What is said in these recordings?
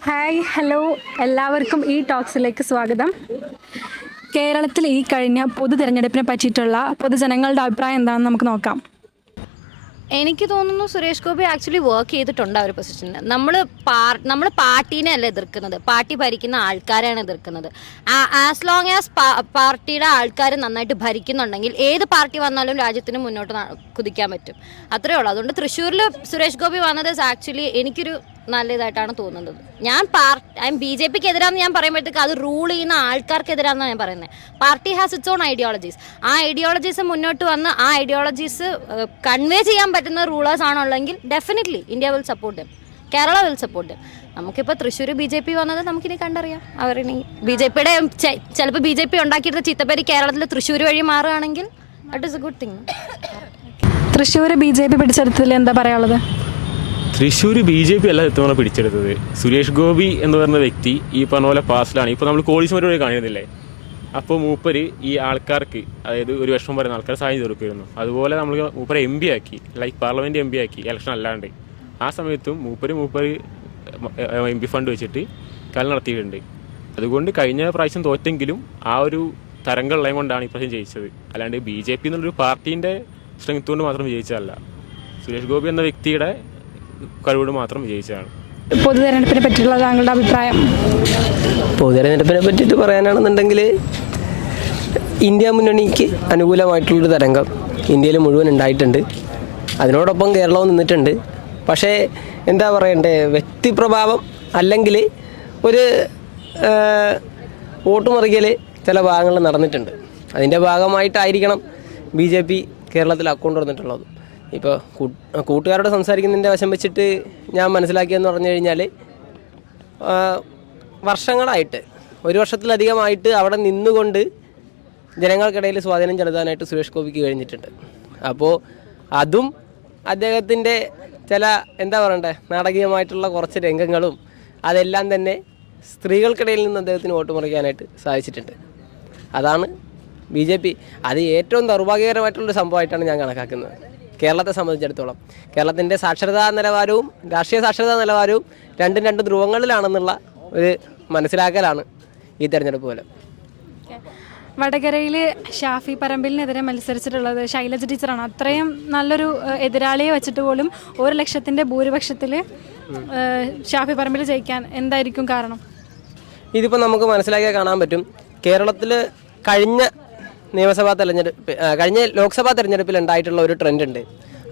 Hi hello എല്ലാവർക്കും ഈ ടോക്സിലേക്ക് സ്വാഗതം. കേരളത്തിൽ ഈ കഴിഞ്ഞ പൊതു തിരഞ്ഞെടുപ്പിനെ പറ്റിയിട്ടുള്ള പൊതുജനങ്ങളുടെ അഭിപ്രായം എന്താണെന്ന് നമുക്ക് നോക്കാം. എനിക്ക് തോന്നുന്നു സുരേഷ് ഗോപി ആക്ച്വലി വർക്ക് ചെയ്തിട്ടുണ്ട് ആ ഒരു പൊസിഷനിൽ. നമ്മൾ പാർട്ടീനെ അല്ല എതിർക്കുന്നത്, പാർട്ടി ഭരിക്കുന്ന ആൾക്കാരാണ് എതിർക്കുന്നത്. ആസ് ലോങ് ആസ് പാർട്ടിയുടെ ആൾക്കാർ നന്നായിട്ട് ഭരിക്കുന്നുണ്ടെങ്കിൽ ഏത് പാർട്ടി വന്നാലും രാജ്യത്തിന് മുന്നോട്ട് കുതിക്കാൻ പറ്റും. അത്രേ ഉള്ളൂ. അതുകൊണ്ട് തൃശ്ശൂരിൽ സുരേഷ് ഗോപി വന്നത് ആക്ച്വലി എനിക്കൊരു നല്ല ഇതായിട്ടാണ് തോന്നുന്നത്. ഞാൻ BJP എതിരാന്ന് ഞാൻ പറയുമ്പോഴത്തേക്ക് അത് റൂൾ ചെയ്യുന്ന ആൾക്കാർക്കെതിരാണെന്നാണ് ഞാൻ പറയുന്നത്. Party has its own ideologies. ആ ഐഡിയോളജീസ് മുന്നോട്ട് വന്ന് ആ ഐഡിയോളജീസ് കൺവേ ചെയ്യാൻ പറ്റുന്ന റൂളേഴ്സ് ആണുള്ളെങ്കിൽ definitely India will support them, Kerala will support them. നമുക്കിപ്പോൾ തൃശ്ശൂർ BJP വന്നത് നമുക്കിനി കണ്ടറിയാം. അവരിനി BJPയുടെ ചിലപ്പോൾ BJP ഉണ്ടാക്കിയിട്ട് ചീത്തപ്പേര് കേരളത്തിൽ തൃശ്ശൂർ വഴി മാറുകയാണെങ്കിൽ that is A good thing. Thrissur BJP പിടിച്ചെടുത്തതിൽ എന്താ പറയാനുള്ളത്? തൃശ്ശൂർ BJP അല്ല ഇത്തവണ പിടിച്ചെടുത്തത്. സുരേഷ് ഗോപി എന്ന് പറയുന്ന വ്യക്തി ഈ പറഞ്ഞ പോലെ പാസ്റ്റിലാണ്. ഇപ്പോൾ നമ്മൾ കോളീശ്വരോട് കാണുന്നില്ലേ, അപ്പോൾ മൂപ്പര് ഈ ആൾക്കാർക്ക്, അതായത് ഒരു വർഷം പറയുന്ന ആൾക്കാർ സഹായം ചെയ്ത് കൊടുക്കുമായിരുന്നു. അതുപോലെ നമ്മൾ മൂപ്പരെ MP ആക്കി, ലൈക്ക് പാർലമെൻറ്റ് MP ആക്കി, ഇലക്ഷൻ അല്ലാണ്ട്. ആ സമയത്തും മൂപ്പര് MP ഫണ്ട് വെച്ചിട്ട് കളി നടത്തിയിട്ടുണ്ട്. അതുകൊണ്ട് കഴിഞ്ഞ പ്രാവശ്യം തോറ്റെങ്കിലും ആ ഒരു തരംഗമുള്ളത് കൊണ്ടാണ് ഇപ്രാവശ്യം ജയിച്ചത്. അല്ലാണ്ട് BJP എന്നുള്ളൊരു പാർട്ടീൻ്റെ സ്ട്രെങ്ത് കൊണ്ട് മാത്രം വിജയിച്ചതല്ല, സുരേഷ് ഗോപി എന്ന വ്യക്തിയുടെ കഴിവോട് മാത്രം വിജയിച്ചതാണ്. പൊതു തെരഞ്ഞെടുപ്പിനെ പറ്റിയുള്ള താങ്കളുടെ അഭിപ്രായം? പൊതു തെരഞ്ഞെടുപ്പിനെ പറ്റിയിട്ട് പറയാനാണെന്നുണ്ടെങ്കിൽ ഇന്ത്യ മുന്നണിക്ക് അനുകൂലമായിട്ടുള്ളൊരു തരംഗം ഇന്ത്യയിൽ മുഴുവൻ ഉണ്ടായിട്ടുണ്ട്. അതിനോടൊപ്പം കേരളവും നിന്നിട്ടുണ്ട്. പക്ഷേ എന്താ പറയണ്ടേ, വ്യക്തിപ്രഭാവം അല്ലെങ്കിൽ ഒരു വോട്ടുമറിക്കൽ ചില ഭാഗങ്ങളിൽ നടന്നിട്ടുണ്ട്. അതിൻ്റെ ഭാഗമായിട്ടായിരിക്കണം BJP കേരളത്തിൽ അക്കൗണ്ട് തുറന്നിട്ടുള്ളത്. ഇപ്പോൾ കൂട്ടുകാരോട് സംസാരിക്കുന്നതിൻ്റെ വശം വെച്ചിട്ട് ഞാൻ മനസ്സിലാക്കിയെന്ന് പറഞ്ഞു കഴിഞ്ഞാൽ, വർഷങ്ങളായിട്ട്, ഒരു വർഷത്തിലധികമായിട്ട് അവിടെ നിന്നുകൊണ്ട് ജനങ്ങൾക്കിടയിൽ സ്വാധീനം ചെലുത്താനായിട്ട് സുരേഷ് ഗോപിക്ക് കഴിഞ്ഞിട്ടുണ്ട്. അപ്പോൾ അതും അദ്ദേഹത്തിൻ്റെ ചില എന്താ പറയണ്ടേ നാടകീയമായിട്ടുള്ള കുറച്ച് രംഗങ്ങളും അതെല്ലാം തന്നെ സ്ത്രീകൾക്കിടയിൽ നിന്ന് അദ്ദേഹത്തിന് വോട്ട് മറിക്കാനായിട്ട് സാധിച്ചിട്ടുണ്ട്. അതാണ് BJP. അത് ഏറ്റവും ദൗർഭാഗ്യകരമായിട്ടുള്ളൊരു സംഭവമായിട്ടാണ് ഞാൻ കണക്കാക്കുന്നത് കേരളത്തെ സംബന്ധിച്ചിടത്തോളം. കേരളത്തിൻ്റെ സാക്ഷരതാ നിലവാരവും രാഷ്ട്രീയ സാക്ഷരതാ നിലവാരവും രണ്ട് ധ്രുവങ്ങളിലാണെന്നുള്ള ഒരു മനസ്സിലാക്കലാണ് ഈ തെരഞ്ഞെടുപ്പ് പോലെ. വടകരയിൽ ഷാഫി പറമ്പിലിനെതിരെ മത്സരിച്ചിട്ടുള്ളത് ശൈലജ ടീച്ചറാണ്. അത്രയും നല്ലൊരു എതിരാളിയെ വെച്ചിട്ട് പോലും 1 ലക്ഷത്തിൻ്റെ ഭൂരിപക്ഷത്തിൽ ഷാഫി പറമ്പിൽ ജയിക്കാൻ എന്തായിരിക്കും കാരണം? ഇതിപ്പോൾ നമുക്ക് മനസ്സിലാക്കിയാൽ കാണാൻ പറ്റും. കേരളത്തിൽ കഴിഞ്ഞ ലോക്സഭാ തെരഞ്ഞെടുപ്പിൽ ഉണ്ടായിട്ടുള്ള ഒരു ട്രെൻഡ് ഉണ്ട്.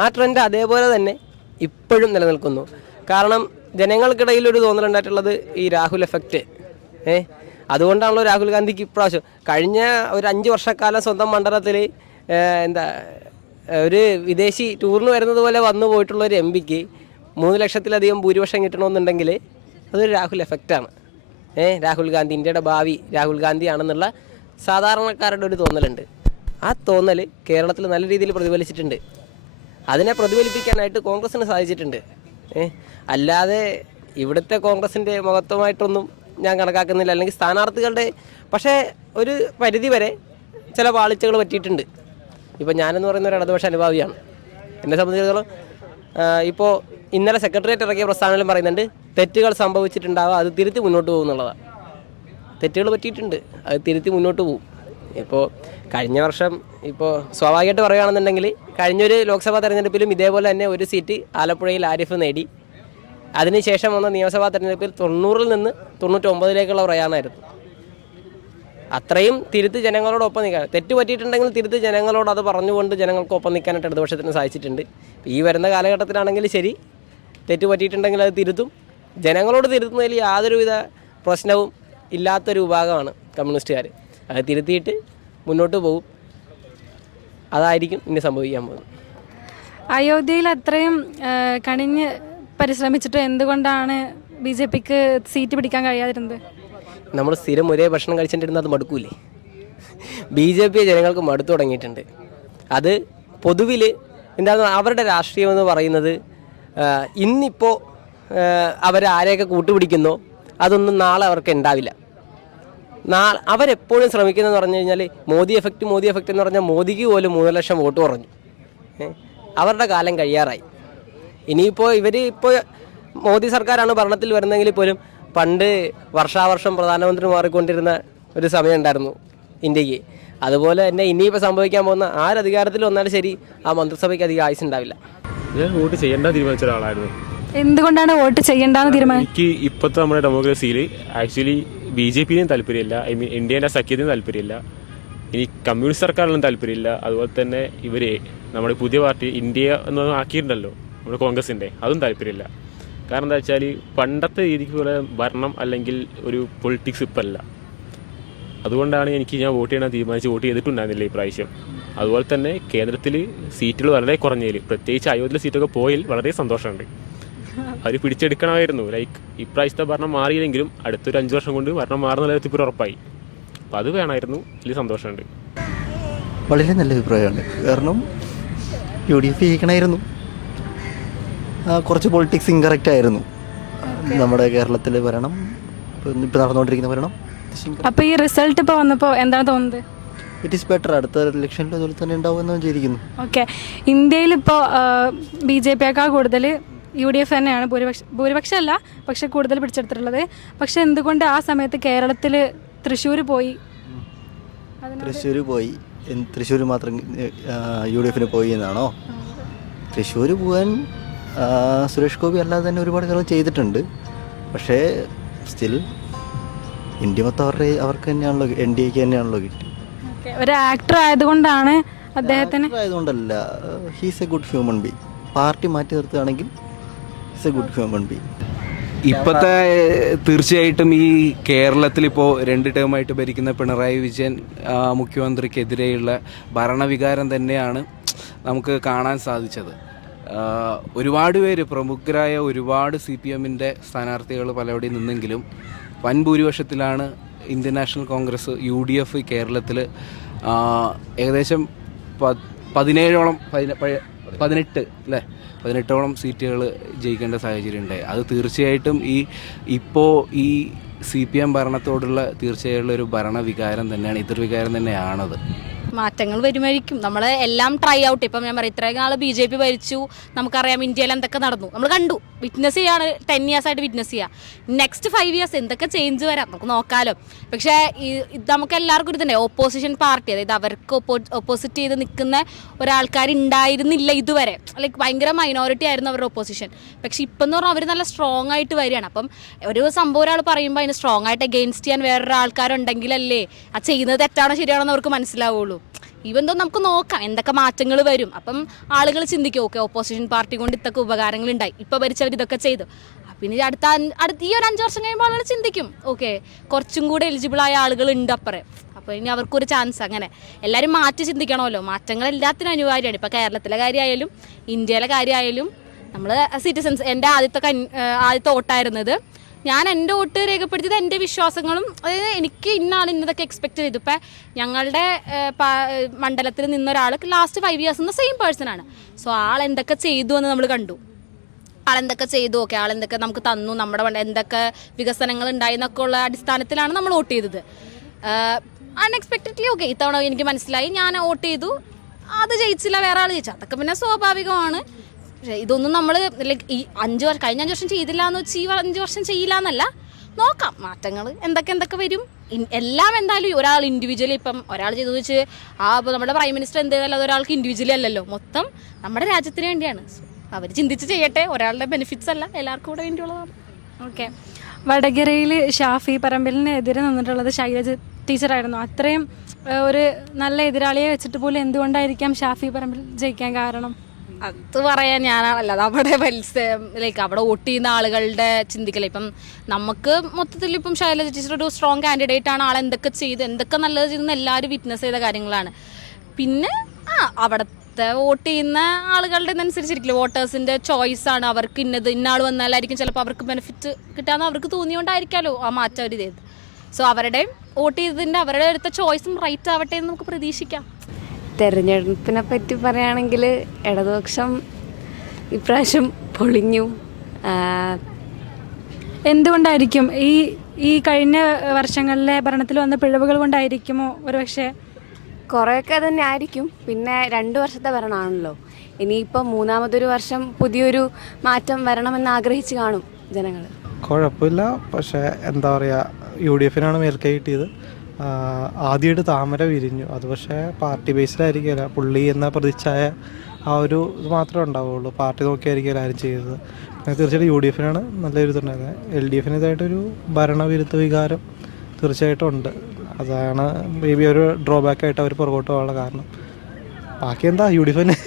ആ ട്രെൻഡ് അതേപോലെ തന്നെ ഇപ്പോഴും നിലനിൽക്കുന്നു. കാരണം ജനങ്ങൾക്കിടയിൽ ഒരു തോന്നലുണ്ടായിട്ടുള്ളത് ഈ രാഹുൽ എഫക്റ്റ്. അതുകൊണ്ടാണല്ലോ രാഹുൽ ഗാന്ധിക്ക് ഇപ്രാവശ്യം കഴിഞ്ഞ ഒരു 5 വർഷക്കാലം സ്വന്തം മണ്ഡലത്തിൽ ഒരു വിദേശി ടൂറിന് വരുന്നത് പോലെ വന്നു പോയിട്ടുള്ള ഒരു MPക്ക് 3 ലക്ഷത്തിലധികം ഭൂരിപക്ഷം കിട്ടണമെന്നുണ്ടെങ്കിൽ അതൊരു രാഹുൽ എഫക്റ്റാണ്. രാഹുൽ ഗാന്ധി, ഇന്ത്യയുടെ ഭാവി രാഹുൽ ഗാന്ധിയാണെന്നുള്ള സാധാരണക്കാരുടെ ഒരു തോന്നലുണ്ട്. ആ തോന്നൽ കേരളത്തിൽ നല്ല രീതിയിൽ പ്രതിഫലിച്ചിട്ടുണ്ട്. അതിനെ പ്രതിഫലിപ്പിക്കാനായിട്ട് കോൺഗ്രസ്സിന് സാധിച്ചിട്ടുണ്ട്. അല്ലാതെ ഇവിടുത്തെ കോൺഗ്രസിൻ്റെ മഹത്വമായിട്ടൊന്നും ഞാൻ കണക്കാക്കുന്നില്ല. അല്ലെങ്കിൽ സ്ഥാനാർത്ഥികളുടെ പക്ഷേ ഒരു പരിധി വരെ ചില പാളിച്ചകൾ പറ്റിയിട്ടുണ്ട്. ഇപ്പോൾ ഞാനെന്ന് പറയുന്ന ഒരു ഇടതുപക്ഷ അനുഭാവിയാണ്. എന്നെ സംബന്ധിച്ചിടത്തോളം ഇപ്പോൾ ഇന്നലെ സെക്രട്ടേറിയറ്റ് ഇറക്കിയ പ്രസ്താവനയിലും പറയുന്നുണ്ട് തെറ്റുകൾ സംഭവിച്ചിട്ടുണ്ടാവുക, അത് തിരുത്തി മുന്നോട്ട് പോകുന്നുള്ളതാണ്. തെറ്റുകൾ പറ്റിയിട്ടുണ്ട്, അത് തിരുത്തി മുന്നോട്ട് പോകും. ഇപ്പോൾ കഴിഞ്ഞ വർഷം ഇപ്പോൾ സ്വാഭാവികമായിട്ട് പറയുകയാണെന്നുണ്ടെങ്കിൽ കഴിഞ്ഞൊരു ലോക്സഭാ തെരഞ്ഞെടുപ്പിലും ഇതേപോലെ തന്നെ ഒരു സീറ്റ് ആലപ്പുഴയിൽ ആരിഫ് നേടി. അതിനുശേഷം വന്ന നിയമസഭാ തെരഞ്ഞെടുപ്പിൽ 90-ൽ നിന്ന് 99-ലേക്കുള്ള പ്രയാണമായിരുന്നു. അത്രയും തിരുത്ത് ജനങ്ങളോടൊപ്പം നിൽക്കാൻ, തെറ്റ് പറ്റിയിട്ടുണ്ടെങ്കിൽ തിരുത്ത് ജനങ്ങളോട് അത് പറഞ്ഞുകൊണ്ട് ജനങ്ങൾക്കൊപ്പം നിൽക്കാനായിട്ട് ഇടതുപക്ഷത്തിന് സാധിച്ചിട്ടുണ്ട്. ഈ വരുന്ന കാലഘട്ടത്തിലാണെങ്കിൽ ശരി, തെറ്റ് പറ്റിയിട്ടുണ്ടെങ്കിൽ അത് തിരുത്തും. ജനങ്ങളോട് തിരുത്തുന്നതിൽ യാതൊരുവിധ പ്രശ്നവും ഇല്ലാത്തൊരു വിഭാഗമാണ് കമ്മ്യൂണിസ്റ്റുകാർ. അത് തിരുത്തിയിട്ട് മുന്നോട്ട് പോകും. അതായിരിക്കും ഇനി സംഭവിക്കാൻ പോകുന്നത്. അയോധ്യയിൽ അത്രയും കണിഞ്ഞ് പരിശ്രമിച്ചിട്ട് എന്തുകൊണ്ടാണ് BJPക്ക് സീറ്റ് പിടിക്കാൻ കഴിയാതിരുന്നത്? നമ്മൾ സ്ഥിരം ഒരേ ഭക്ഷണം കഴിച്ചിട്ടിരുന്നത് അത് മടുക്കൂലേ? BJP ജനങ്ങൾക്ക് മടുത്തു തുടങ്ങിയിട്ടുണ്ട്. അത് പൊതുവിൽ എന്താണ് അവരുടെ രാഷ്ട്രീയം എന്ന് പറയുന്നത്, ഇന്നിപ്പോൾ അവരാരെയൊക്കെ കൂട്ടുപിടിക്കുന്നോ അതൊന്നും നാളെ അവർക്ക് ഉണ്ടാവില്ല. അവരെപ്പോഴും ശ്രമിക്കുന്നതെന്ന് പറഞ്ഞു കഴിഞ്ഞാൽ മോദി എഫക്റ്റ് എന്ന് പറഞ്ഞാൽ മോദിക്ക് പോലും 3 ലക്ഷം വോട്ട് കുറഞ്ഞു. അവരുടെ കാലം കഴിയാറായി. ഇനിയിപ്പോൾ മോദി സർക്കാരാണ് ഭരണത്തിൽ വരുന്നതെങ്കിൽ പോലും പണ്ട് വർഷാവർഷം പ്രധാനമന്ത്രി മാറിക്കൊണ്ടിരുന്ന ഒരു സമയം ഉണ്ടായിരുന്നു ഇന്ത്യക്ക്. അതുപോലെ തന്നെ ഇനിയിപ്പോൾ സംഭവിക്കാൻ പോകുന്ന ആരധികാരത്തിൽ വന്നാലും ശരി ആ മന്ത്രിസഭയ്ക്ക് അധികം ആയുസ് ഉണ്ടാവില്ല. ഞാൻ വോട്ട് ചെയ്യേണ്ട തീരുമാനിച്ച ഒരാളായിരുന്നു. എന്തുകൊണ്ടാണ് വോട്ട് ചെയ്യേണ്ടെന്ന് തീരുമാനം? എനിക്ക് ഇപ്പോഴത്തെ നമ്മുടെ ഡെമോക്രസിയിൽ ആക്ച്വലി BJPയും താല്പര്യമില്ല, ഐ മീൻ ഇന്ത്യേൻ്റെ സഖ്യത്തിനും താല്പര്യമില്ല, ഇനി കമ്മ്യൂണിസ്റ്റ് സർക്കാരിനും താല്പര്യമില്ല. അതുപോലെ തന്നെ ഇവർ നമ്മുടെ പുതിയ പാർട്ടി ഇന്ത്യ എന്ന് ആക്കിയിട്ടുണ്ടല്ലോ നമ്മുടെ കോൺഗ്രസിൻ്റെ, അതും താല്പര്യമില്ല. കാരണം എന്താ വെച്ചാൽ പണ്ടത്തെ രീതിക്ക് പോലെ ഭരണം അല്ലെങ്കിൽ ഒരു പൊളിറ്റിക്സ് ഇപ്പം അല്ല. അതുകൊണ്ടാണ് ഞാൻ വോട്ട് ചെയ്യണം തീരുമാനിച്ച് വോട്ട് ചെയ്തിട്ടുണ്ടായിരുന്നില്ല ഈ പ്രാവശ്യം. അതുപോലെ തന്നെ കേന്ദ്രത്തിൽ സീറ്റുകൾ വളരെ കുറഞ്ഞതിൽ, പ്രത്യേകിച്ച് അയോധ്യയിലെ സീറ്റൊക്കെ പോയിൽ വളരെ സന്തോഷമുണ്ട്. അവർ പിടിച്ചെടുക്കണമായിരുന്നു. ലൈക്ക് ഇപ്രാവശ്യത്തെ ഭരണം മാറിയില്ലെങ്കിലും അടുത്തൊരു 5 വർഷം കൊണ്ട് ഭരണം മാറുന്ന കാര്യത്തിൽ ഇപ്പോൾ ഉറപ്പായി. അപ്പോൾ അത് വേണമായിരുന്നു, വലിയ സന്തോഷമുണ്ട്. വളരെ നല്ല അഭിപ്രായമാണ്. കാരണം UDF ജയിക്കണമായിരുന്നു. കുറച്ച് പൊളിറ്റിക്സ് ഇൻകറക്റ്റ് ആയിരുന്നു നമ്മുടെ കേരളത്തിൽ ഭരണം, ഇപ്പോൾ നടന്നുകൊണ്ടിരിക്കുന്ന ഭരണം. അപ്പോൾ ഈ റിസൾട്ട് ഇപ്പോൾ വന്നപ്പോൾ എന്താണ് തോന്നുന്നത്? It is better. അടുത്ത ഇലക്ഷനിൽ അതുപോലെ തന്നെ ഉണ്ടാവുമെന്ന് വിചാരിക്കുന്നു. ഓക്കെ, ഇന്ത്യയിലിപ്പോൾ BJPയേക്കാൾ കൂടുതൽ UDF തന്നെയാണ് ഭൂരിപക്ഷമല്ല, പക്ഷെ കൂടുതൽ പിടിച്ചെടുത്തിട്ടുള്ളത്. പക്ഷെ എന്തുകൊണ്ട് ആ സമയത്ത് കേരളത്തിൽ തൃശ്ശൂർ പോയി? തൃശ്ശൂർ മാത്രം UDF പോയി എന്നാണോ? തൃശ്ശൂർ പോകാൻ സുരേഷ് ഗോപി അല്ലാതെ തന്നെ ഒരുപാട് കാലം ചെയ്തിട്ടുണ്ട്. പക്ഷേ സ്റ്റിൽ ഇന്ത്യ മൊത്തം അവർക്ക് തന്നെയാണല്ലോ, NDAക്ക് തന്നെയാണല്ലോ കിട്ടി. ഒരു ആക്ടർ ആയതുകൊണ്ടാണ് അദ്ദേഹത്തിന്? ആയതുകൊണ്ടല്ല, he's a good human being. Party മാറ്റി നിർത്തുകയാണെങ്കിൽ he's a good human being. ഇപ്പോഴത്തെ തീർച്ചയായിട്ടും ഈ കേരളത്തിലിപ്പോൾ 2 ടേമായിട്ട് ഭരിക്കുന്ന പിണറായി വിജയൻ മുഖ്യമന്ത്രിക്കെതിരെയുള്ള ഭരണവികാരം തന്നെയാണ് നമുക്ക് കാണാൻ സാധിച്ചത്. ഒരുപാട് പേര് പ്രമുഖരായ ഒരുപാട് CPMൻ്റെ സ്ഥാനാർത്ഥികൾ പലവിടെയും നിന്നെങ്കിലും വൻ ഭൂരിപക്ഷത്തിലാണ് ഇന്ത്യൻ നാഷണൽ കോൺഗ്രസ് UDF കേരളത്തിൽ ഏകദേശം 18 സീറ്റുകൾ ജയിക്കേണ്ട സാഹചര്യം ഉണ്ടായി. അത് തീർച്ചയായിട്ടും ഇപ്പോൾ ഈ CPM ഭരണത്തോടുള്ള തീർച്ചയായിട്ടുള്ള ഒരു ഭരണവികാരം തന്നെയാണ്, എതിർവികാരം തന്നെയാണത്. മാറ്റങ്ങൾ വരുമായിരിക്കും. നമ്മൾ എല്ലാം ട്രൈ ഔട്ട്. ഇപ്പം ഞാൻ പറയാം, ഇത്രയും നാൾ BJP ഭരിച്ചു, നമുക്കറിയാം ഇന്ത്യയിൽ എന്തൊക്കെ നടന്നു, നമ്മൾ കണ്ടു. വിറ്റ്നസ് ചെയ്യാണ് 10 years ആയിട്ട് വിറ്റ്നസ് ചെയ്യുക. നെക്സ്റ്റ് 5 years എന്തൊക്കെ ചേഞ്ച് വരാം നമുക്ക് നോക്കാമല്ലോ. പക്ഷേ നമുക്ക് എല്ലാവർക്കും ഒരു തന്നെ ഓപ്പോസിഷൻ പാർട്ടി, അതായത് അവർക്ക് ഓപ്പോസിറ്റ് ചെയ്ത് നിൽക്കുന്ന ഒരാൾക്കാരുണ്ടായിരുന്നില്ല ഇതുവരെ. ലൈക്ക് ഭയങ്കര മൈനോറിറ്റി ആയിരുന്നു അവരുടെ ഓപ്പോസിഷൻ. പക്ഷെ ഇപ്പം എന്ന് പറഞ്ഞാൽ അവർ നല്ല സ്ട്രോങ് ആയിട്ട് വരികയാണ്. അപ്പം ഒരു സംഭവം ഒരാൾ പറയുമ്പോൾ അതിന് സ്ട്രോങ് ആയിട്ട് അഗെയിൻസ്റ്റ് ചെയ്യാൻ വേറൊരു ആൾക്കാരുണ്ടെങ്കിലല്ലേ ആ ചെയ്യുന്നത് തെറ്റാണോ ശരിയാണോ എന്ന് അവർക്ക് മനസ്സിലാവുള്ളൂ. ഈവൻ തോ നമുക്ക് നോക്കാം എന്തൊക്കെ മാറ്റങ്ങൾ വരും. അപ്പം ആളുകൾ ചിന്തിക്കും, ഓക്കെ ഓപ്പോസിഷൻ പാർട്ടി കൊണ്ട് ഇതൊക്കെ ഉപകാരങ്ങളുണ്ടായി, ഇപ്പോൾ ഭരിച്ചവർ ഇതൊക്കെ ചെയ്തു. പിന്നെ അടുത്ത ഈ ഒരു 5 വർഷം കഴിയുമ്പോൾ ആളുകൾ ചിന്തിക്കും, ഓക്കെ കുറച്ചും കൂടെ എലിജിബിളായ ആളുകൾ ഉണ്ട് അപ്പറേ, അപ്പോൾ ഇനി അവർക്കൊരു ചാൻസ്. അങ്ങനെ എല്ലാവരും മാറ്റി ചിന്തിക്കണമല്ലോ. മാറ്റങ്ങൾ എല്ലാത്തിനും അനിവാര്യമാണ്. ഇപ്പോൾ കേരളത്തിലെ കാര്യമായാലും ഇന്ത്യയിലെ കാര്യമായാലും നമ്മൾ സിറ്റിസൺസ്. എൻ്റെ ആദ്യത്തെ വോട്ടായിരുന്നത്. ഞാൻ എൻ്റെ വോട്ട് രേഖപ്പെടുത്തിയത് എൻ്റെ വിശ്വാസങ്ങളും, അതായത് എനിക്ക് ഇന്നാൾ ഇന്നതൊക്കെ എക്സ്പെക്ട് ചെയ്തു. ഇപ്പം ഞങ്ങളുടെ മണ്ഡലത്തിൽ നിന്നൊരാൾ ലാസ്റ്റ് 5 years എന്ന സെയിം പേഴ്സണാണ്. സോ ആളെന്തൊക്കെ ചെയ്തു എന്ന് നമ്മൾ കണ്ടു. ആളെന്തൊക്കെ ചെയ്തു, ഓക്കെ ആളെന്തൊക്കെ നമുക്ക് തന്നു, നമ്മുടെ എന്തൊക്കെ വികസനങ്ങൾ ഉണ്ടായി എന്നൊക്കെ ഉള്ള അടിസ്ഥാനത്തിലാണ് നമ്മൾ വോട്ട് ചെയ്തത്. അൺഎക്സ്പെക്റ്റഡ്ലി ഓക്കെ ഇത്തവണ എനിക്ക് മനസ്സിലായി, ഞാൻ വോട്ട് ചെയ്തു, അത് ജയിച്ചില്ല, വേറെ ആൾ ജയിച്ചു, അതൊക്കെ പിന്നെ സ്വാഭാവികമാണ്. പക്ഷേ ഇതൊന്നും നമ്മൾ ലൈക്ക് ഈ കഴിഞ്ഞ 5 വർഷം ചെയ്തില്ല എന്ന് വെച്ച് ഈ 5 വർഷം ചെയ്യില്ല എന്നല്ല. നോക്കാം മാറ്റങ്ങൾ എന്തൊക്കെ വരും. എല്ലാം എന്തായാലും ഒരാൾ ഇൻഡിവിജ്വലി, ഇപ്പം ഒരാൾ ചെയ്തു വെച്ച് ഇപ്പോൾ നമ്മുടെ പ്രൈം മിനിസ്റ്റർ എന്ത് ചെയ്താലും അതൊരാൾക്ക് ഇൻഡിവിജ്വലി അല്ലല്ലോ, മൊത്തം നമ്മുടെ രാജ്യത്തിന് വേണ്ടിയാണ്. അവർ ചിന്തിച്ച് ചെയ്യട്ടെ. ഒരാളുടെ ബെനിഫിറ്റ്സ് അല്ല, എല്ലാവർക്കും കൂടെ വേണ്ടിയുള്ളതാണ്. ഓക്കെ, വടകരയിൽ ഷാഫി പറമ്പിലിനെതിരെ നിന്നിട്ടുള്ളത് ശൈലജ ടീച്ചറായിരുന്നു. അത്രയും ഒരു നല്ല എതിരാളിയെ വെച്ചിട്ട് പോലും എന്തുകൊണ്ടായിരിക്കാം ഷാഫി പറമ്പിൽ ജയിക്കാൻ കാരണം? അത് പറയാൻ ഞാനല്ല, അവിടെ ലൈക്ക് അവിടെ വോട്ട് ചെയ്യുന്ന ആളുകളുടെ ചിന്തിക്കല. ഇപ്പം നമുക്ക് മൊത്തത്തിൽ ഇപ്പം ശൈലജ ടീച്ചർ ഒരു സ്ട്രോങ് കാൻഡിഡേറ്റ് ആണ്. ആളെന്തൊക്കെ ചെയ്തു, എന്തൊക്കെ നല്ലത് ചെയ്തെന്ന് എല്ലാവരും വിറ്റ്നസ് ചെയ്ത കാര്യങ്ങളാണ്. പിന്നെ അവിടുത്തെ വോട്ട് ചെയ്യുന്ന ആളുകളുടെ അനുസരിച്ചിരിക്കില്ല, വോട്ടേഴ്സിൻ്റെ ചോയ്സാണ്. അവർക്ക് ഇന്നാൾ വന്നാലായിരിക്കും ചിലപ്പോൾ അവർക്ക് ബെനിഫിറ്റ് കിട്ടാമെന്ന് അവർക്ക് തോന്നിയോണ്ടായിരിക്കാമല്ലോ ആ മാറ്റം അവർ ചെയ്തത്. സോ അവരുടെ വോട്ട് ചെയ്തതിൻ്റെ അവരുടെ അടുത്ത ചോയ്സും റൈറ്റ് ആവട്ടെ എന്ന് നമുക്ക് പ്രതീക്ഷിക്കാം. തെരഞ്ഞെടുപ്പിനെ പറ്റി പറയുകയാണെങ്കിൽ ഇടതുപക്ഷം ഇപ്രാവശ്യം പൊളിഞ്ഞു. എന്തുകൊണ്ടായിരിക്കും? ഈ കഴിഞ്ഞ വർഷങ്ങളിലെ ഭരണത്തിൽ വന്ന പിഴവുകൾ കൊണ്ടായിരിക്കുമോ ഒരുപക്ഷെ? കുറേയൊക്കെ തന്നെ ആയിരിക്കും. പിന്നെ 2 വർഷത്തെ ഭരണമാണല്ലോ, ഇനിയിപ്പോൾ 3-മതൊരു വർഷം പുതിയൊരു മാറ്റം വരണമെന്ന് ആഗ്രഹിച്ച് കാണും ജനങ്ങൾ. കുഴപ്പമില്ല. പക്ഷേ എന്താ പറയുക, യു ഡി എഫിനാണ് മേൽക്കൈ കിട്ടിയത്. ആദ്യമായിട്ട് താമര വിരിഞ്ഞു. അത് പക്ഷേ പാർട്ടി ബേസ്ഡായിരിക്കില്ല. പുള്ളി എന്ന പ്രതിച്ഛായ ആ ഒരു ഇത് മാത്രമേ ഉണ്ടാവുള്ളൂ. പാർട്ടി നോക്കിയായിരിക്കില്ല ആരും ചെയ്തത്. തീർച്ചയായിട്ടും യു ഡി എഫിനാണ് നല്ലൊരു ഇതുണ്ടായിരുന്നത്. എൽ ഡി എഫിന് ഇതായിട്ടൊരു ഭരണവിരുദ്ധ വികാരം തീർച്ചയായിട്ടും ഉണ്ട്. അതാണ് മേ ബി ഒരു ഡ്രോബാക്കായിട്ട് അവർ പുറകോട്ട് പോകാനുള്ള കാരണം. ബാക്കി എന്താ, യു ഡി എഫ് തന്നെ